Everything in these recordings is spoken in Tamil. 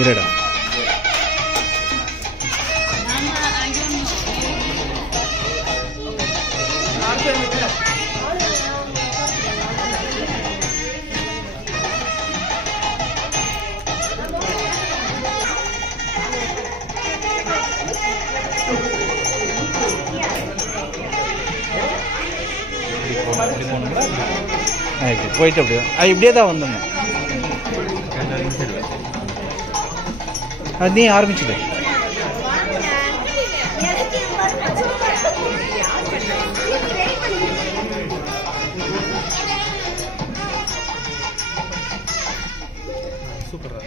இருடா. போயிட்டு அப்படியே இப்படியே தான் வந்தோங்க. அது நீ ஆரம்பிச்சுடு. சூப்பரா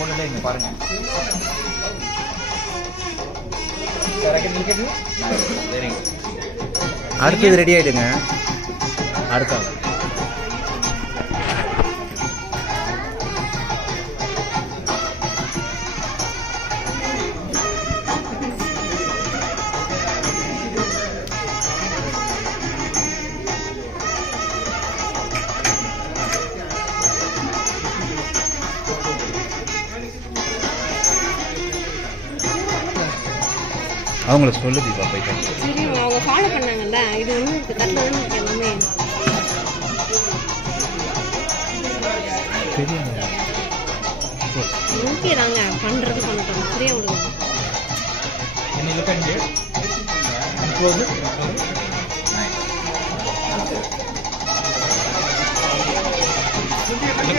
போனதே இங்க பாருங்க. அடுத்தது ரெடி ஆயிடுங்க. அடுத்த அவங்கள சொல்லு தீபா போயிட்டு. சரி அவங்க ஃபாலோ பண்ணாங்கல்ல. இது ஒன்று இருக்கு தட்டில் ஒன்று இருக்கு எல்லாமே தெரியும். ஓகேதாங்க பண்ணுறது பண்ணட்டும். சரியா விடுங்க. என்ன look at here and close it.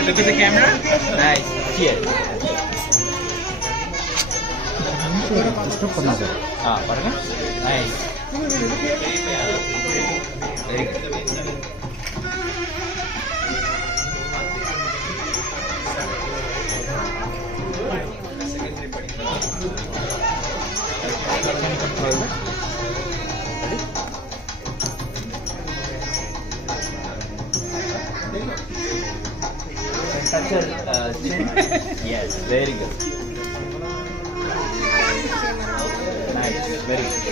Look at the camera. Nice. Here. Stop பண்ணாத. பாருங்க. Nice. Very good. Touch your chin. Yes, very good. Nice, very good.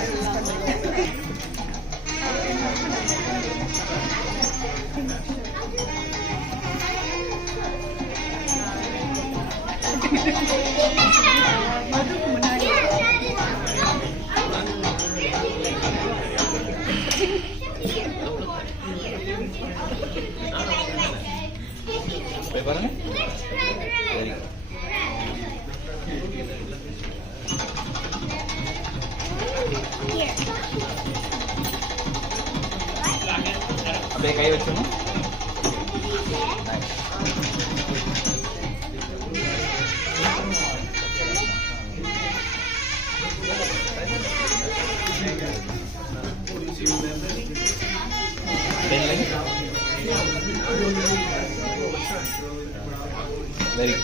பாருங்க. Very good. அப்படியே கை வச்சணும். Very good.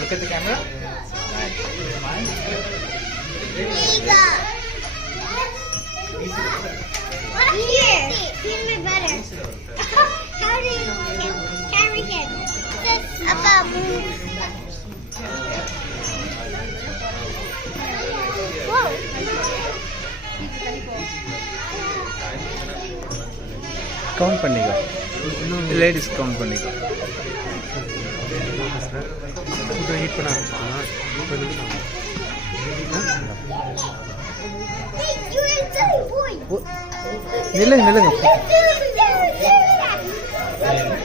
Look at the camera. Nice. Smile. Here, here's my butter. How do you carry him? Just about move. Whoa. Count பண்ணிக்கோ. லேடிஸ் கவுண்ட் பண்ணிக்கோ. ஃபுட் ஹீட் பண்ண ஆரம்பிச்சோம்னா 30 நிமிஷம் ஆகும். நில்லுங்க நில்லுங்க. Very good.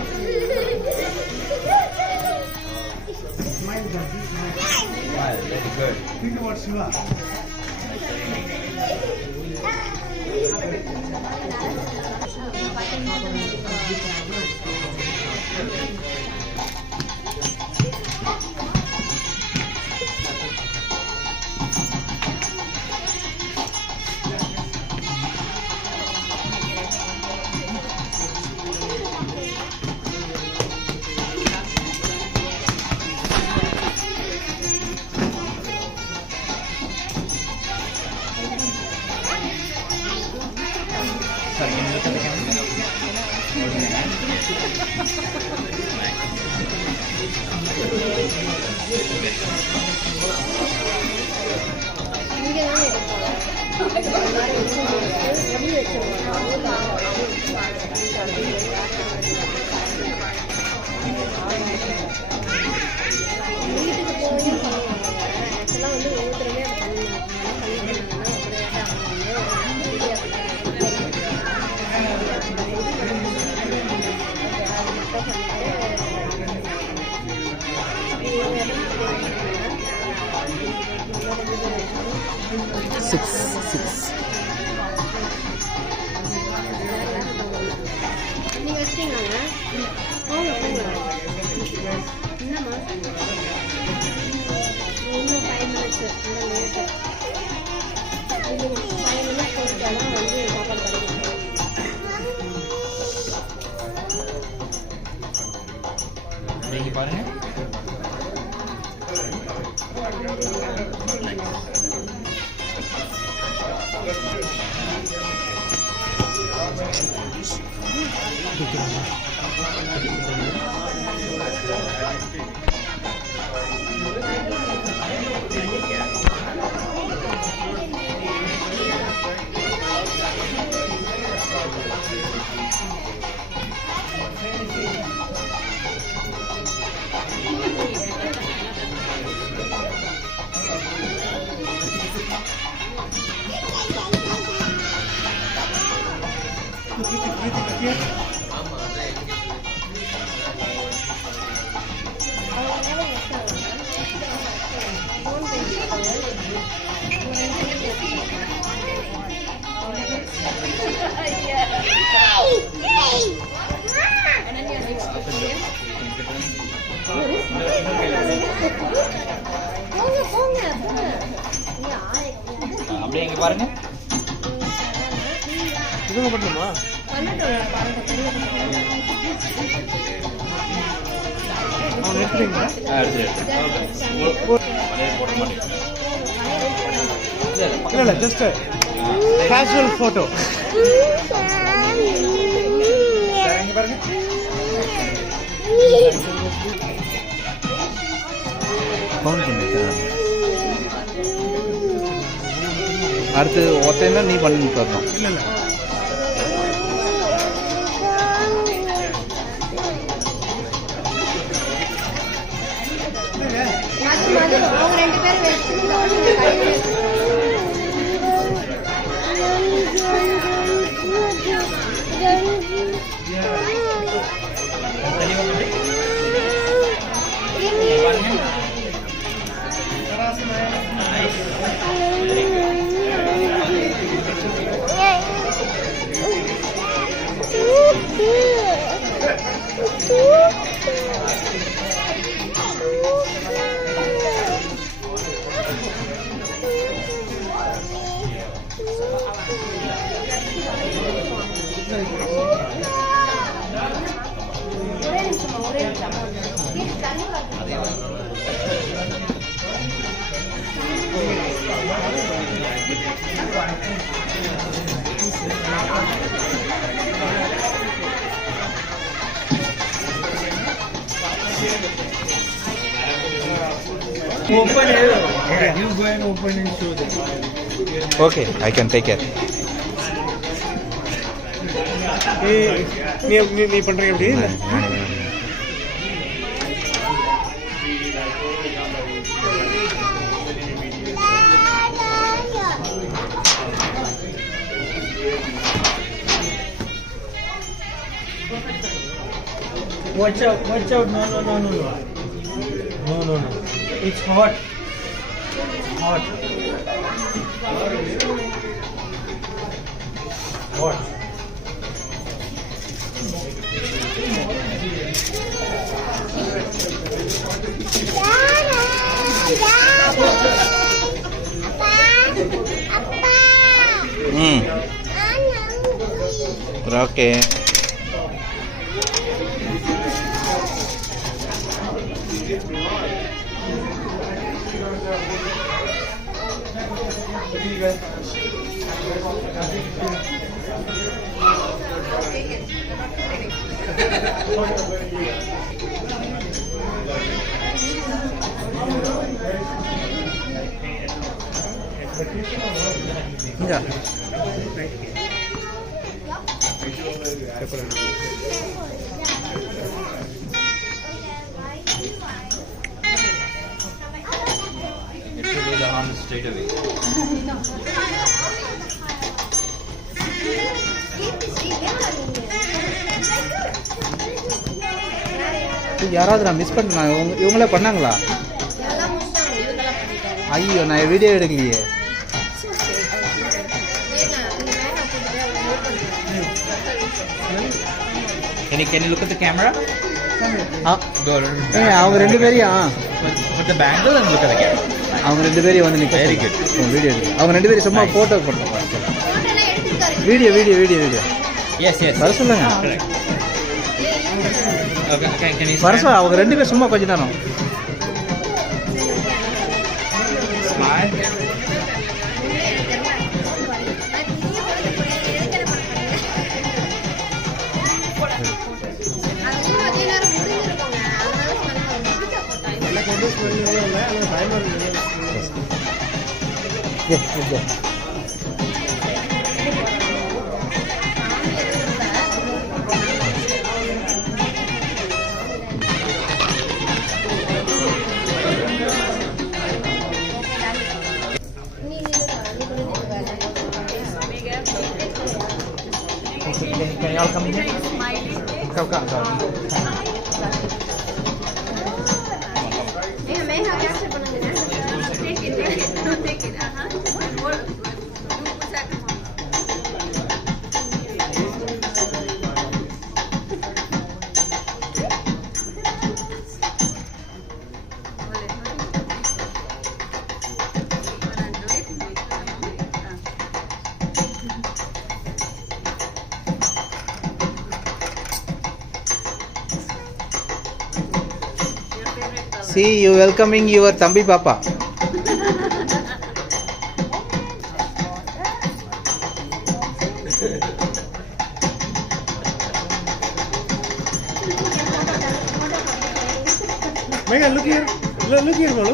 look at the camera. இங்கே தான் எடுப்பாங்க. எப்படி வச்சுருவாங்க? வீட்டுக்கு போய் பண்ணுவாங்க. ஆக்சுவலாக வந்து ஒவ்வொருத்தருமே அதை பண்ணிட்டு நீங்கள் வச்சிட்டீங்களாங்க? போங்க போங்க. என்னம்மா இன்னும் 5 minutes இந்த லேட்டு. இது 5 minutes போட்டுட்டாலும் வந்து சாப்பாடு கிடைக்கும். இங்கே பாருங்க. அப்படியே இங்கே பாருங்க. இதுங்க பண்ணுமா? எடுத்துறீங்களா? இல்லை ஜஸ்ட் கேஷுவல் ஃபோட்டோ. இங்கே பாருங்க. அடுத்து ஒத்தைன்னா நீ பண்ணி தரணும். இல்லை இல்லை அவங்க 2 பேரும் வச்சு Open it. Yeah, you go and open and show them. Okay, I can take it. நீ பண்றீங்க எப்படி? Watch out, watch out. No, no, no, no, no. No, no, no. It's hot. Hot. Hot. Okay. இங்க It will do the harm straight away. யாராவது நான் மிஸ் பண்ணேன். இவங்களே பண்ணாங்களா? எல்லாம் முடிச்சிட்டாங்க. இவங்கெல்லாம் பண்ணிட்டாங்க. ஐயோ நான் video எடுக்கலையே. Can you look at the camera? அவங்க ரெண்டு பேரையும் Put the bangle and look at the camera. அவங்க ரெண்டு பேரையும் வந்து நிக்க Very good. வீடியோ எடுக்க. அவங்க ரெண்டு பேரும் சும்மா Nice. போட்டோ போட்டோம். Video video video video Yes, yes. வர சொல்லுங்க. Correct. Okay, can you வரசா stand? அவங்க ரெண்டு பேரும் சும்மா கொஞ்ச நேரம். Smile. Can you all come here? Come. See you welcoming your Thambi Papa. Mega, look here. Look here, Bolu.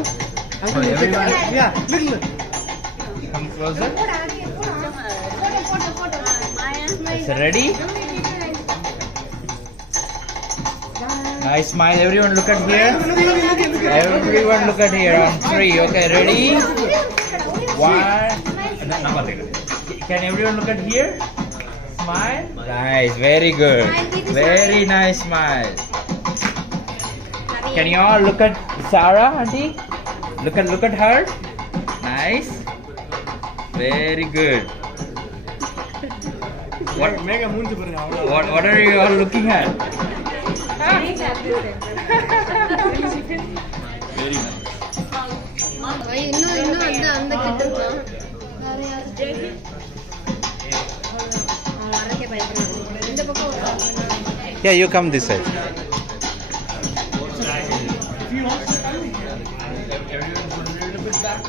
Uncle, look everyone. here. Yeah, look. Come closer. Is it ready? Nice smile. Everyone look at here. Everyone look at here on 3. Okay, ready? 1. Can everyone look at here? Smile. Nice. Very good. Very nice smile. Can you all look at Sarah, auntie? Look at her. Nice. Very good. Mega மூஞ்சி பாருங்க அவ்வளவு. What are you all looking at? Very nice. இன்னும் அந்த கிட்ட இருக்கான். வரக்கே பயப்படுறாங்க. இந்த பக்கம் ஒரு Yeah, you come this side. Everyone put a little bit back.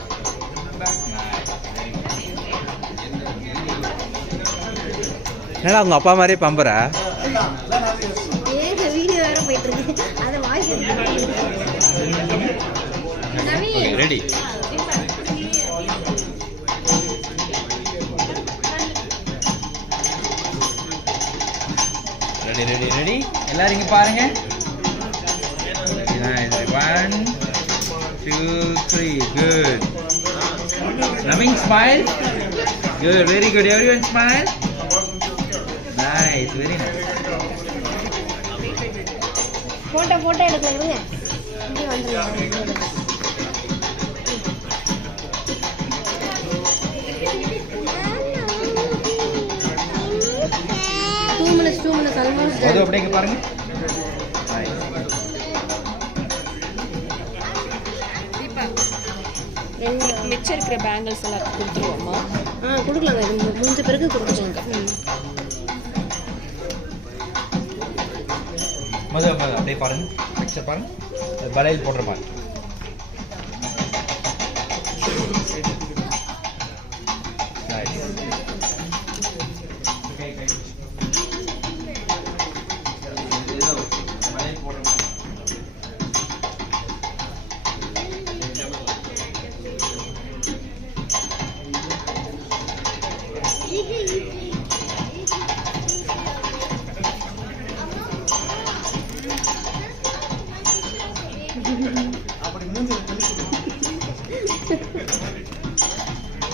என்னடா உங்க அப்பா மாதிரியே பம்பரா? ஏங்க வீடியோ வேற போயிட்டு இருக்கு. அத வாய்ஸ் நவி Okay, ready? Ready? எல்லாரும் இங்க பாருங்க. Nice. 1, 2, 3. Good. Naveen, smile. Good. Very good. Everyone smile. Nice. Very nice. Photo எடுக்கலாம் இருங்க. இங்க வந்துருங்க. 2 minutes almost அது done. அப்படியே இங்க பாருங்க. Nice. மிச்சம் இருக்கிற பேங்கிள்ஸ் எல்லாம் கொடுத்துருவோமா? கொடுக்கலாங்க. இது முடிஞ்ச பிறகு கொடுத்துருவாங்க. மது அப்படியே பாருங்க. பிக்சர் பாருங்க. வளையல் போடுற மாதிரி. Nice.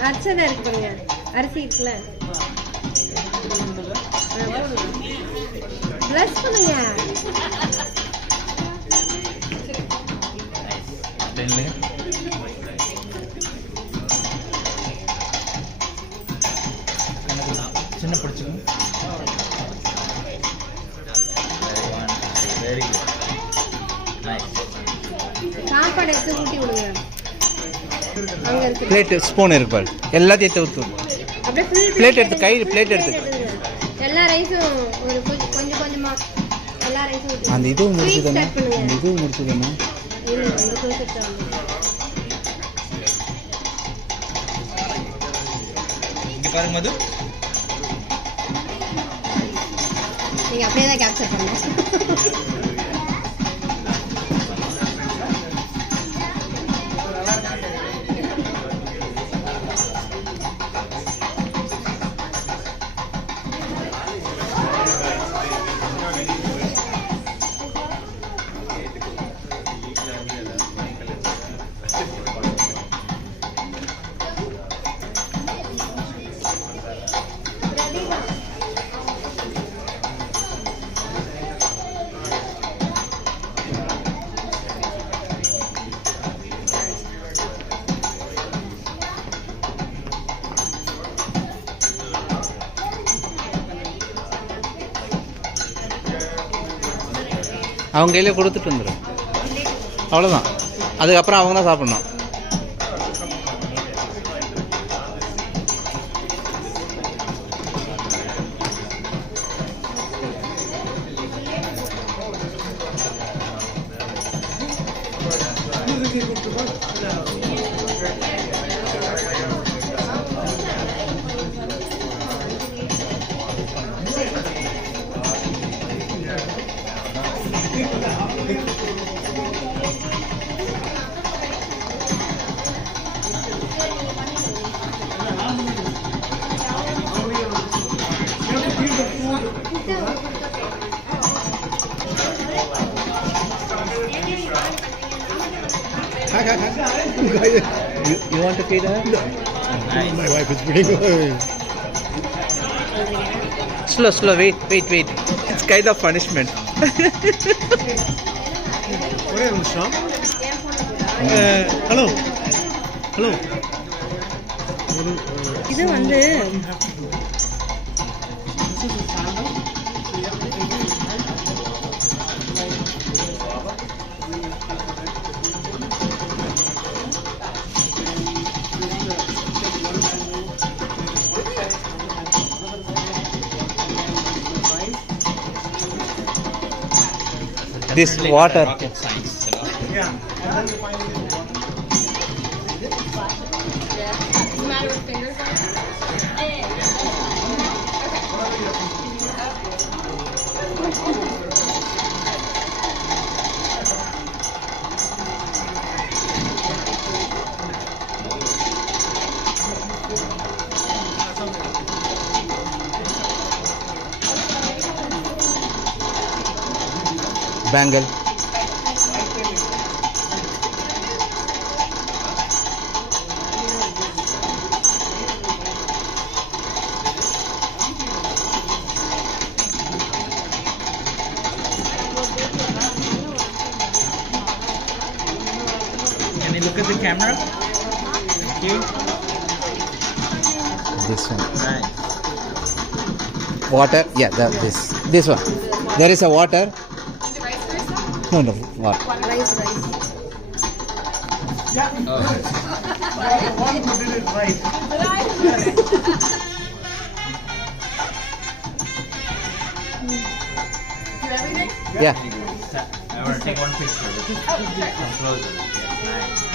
அர்ச்சனை இருக்கு பாருங்க, அரிசி இருக்குல்ல, ப்ளஸ் பண்ணுங்க. சின்ன பிடிச்சிக்கணும். Very good. நைஸ். சாப்பாடு எடுத்து ஊட்டி விடுங்க. அங்க இருக்கு பிளேட் ஸ்பூன் இருக்கு பாரு, எல்லாத்தையும் எடுத்து ஊத்து. அப்படியே ஃபுல் பிளேட் எடுத்து கையில் பிளேட் எடுத்து எல்லா ரைஸும் ஒரு கொஞ்சம் கொஞ்சமா எல்லா ரைஸும் ஊத்தி. அந்த இதுவும் Sweet முடிச்சுதானே, start பண்ணுங்க. அந்த இதுவும் முடிச்சுதானே. இரு, அந்த க்ளோஸ் தான். இங்க பாருங்க மது. நீங்க அப்படியே தான் கேப்சர் பண்ணணும். அவங்க கையிலே கொடுத்துட்டு வந்துடும், அவ்வளோதான். அதுக்கப்புறம் அவங்க தான் சாப்பிட்ணும். You want to feed her? Nice. My wife is feeding her. Slow, wait. It's kind of punishment. ஒரே நிமிஷம். ஹலோ. இது வந்து This water. Rocket science, you know. Yeah. And then you finally do one. What's the matter with fingers? Bangle. Can you look at the camera? Thank you. This one. Nice. Water. Yeah, this one. There is a water. No, water. Rice. Oh. One who did it right. Yeah. I want to take one picture. Come closer. Yeah, nice.